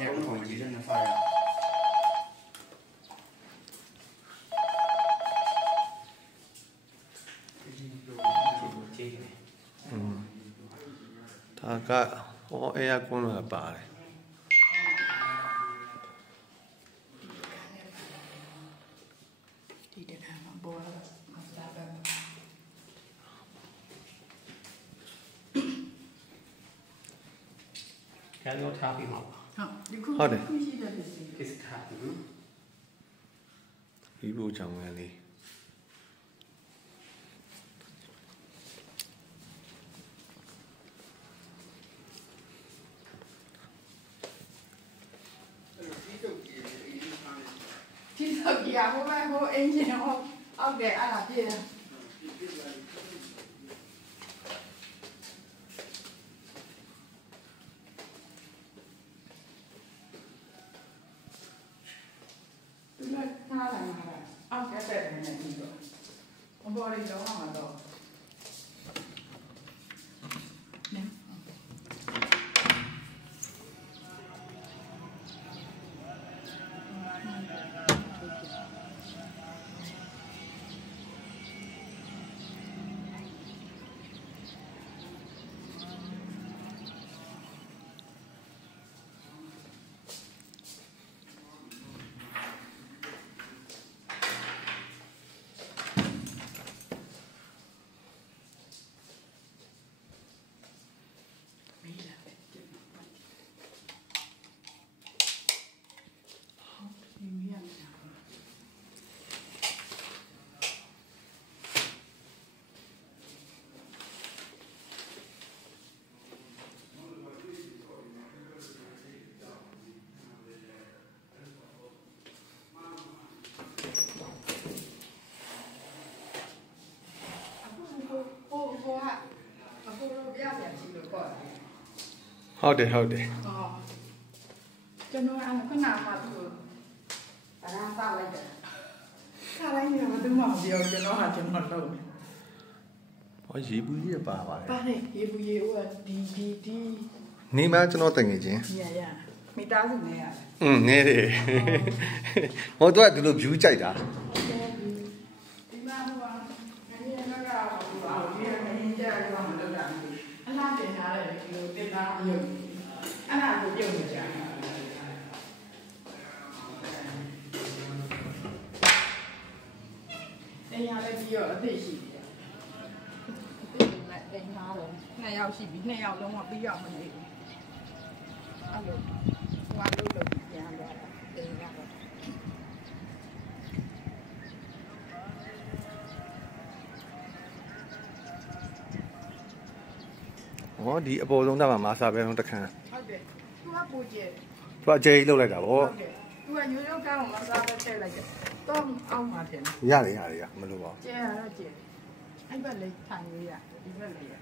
也不同级阵的发展。他个我哎呀，光了把嘞。看有差别吗？好的。这是看。一路讲完哩。提手机啊，我眼睛我给阿拉姐。好的，好的。哦，ကျွန်တော်အဲ့ခုနကသူ့ဘာသာစားလိုက်တယ်။စားလိုက်ရင်ဘာမှမပြောကျွန်တော်လုပ်နေ။ဟောရေဘူးကြီးပါပါလေ။ပါတယ်ရေဘူးရေဟိုဒီ နေမှာကျွန်တော်တငယ်ချင်းရမိသားစုနဲ့ရတယ်။နေတယ်။ဟောတော့ဒီလို view ကြိုက်တာ။ဒီမှာဟိုကငါရဲ့ငါကဟိုအော်ဒီငါရင်ကြရတော့မလုပ်တာ။အလားတင်ထားတယ်ဒီလိုတင်သားရုပ်။အဲ့ဒါကိုပြုတ်နေကြ။တရားလည်းပြီးတော့အသိရှိတယ်။အသိနဲ့တင်ထားတယ်။2 ယောက်ရှိပြီ2 ယောက်လုံးဝပြီးရောက်မနေဘူး။အဲ့လိုဟိုအလုပ်လုပ်ပြန်သွားတာတင်ရတော့ဟောဒီအပေါ်ဆုံးတက်မှာမာစာပဲဆုံးတစ်ခါဟုတ်တယ်သူကပူကျဲသူကအကျယ်ကြီးလောက်လိုက်တာဗောဟုတ်တယ်သူကရိုးရိုးကောင်းမာစာပဲထည့်လိုက်တယ်တော့အောက်မှာတင်ရတယ်မလို့ပါကျဲရတော့ကျဲအဲ့ဘက်လေးထိုင်ရဒီဘက်လေးရ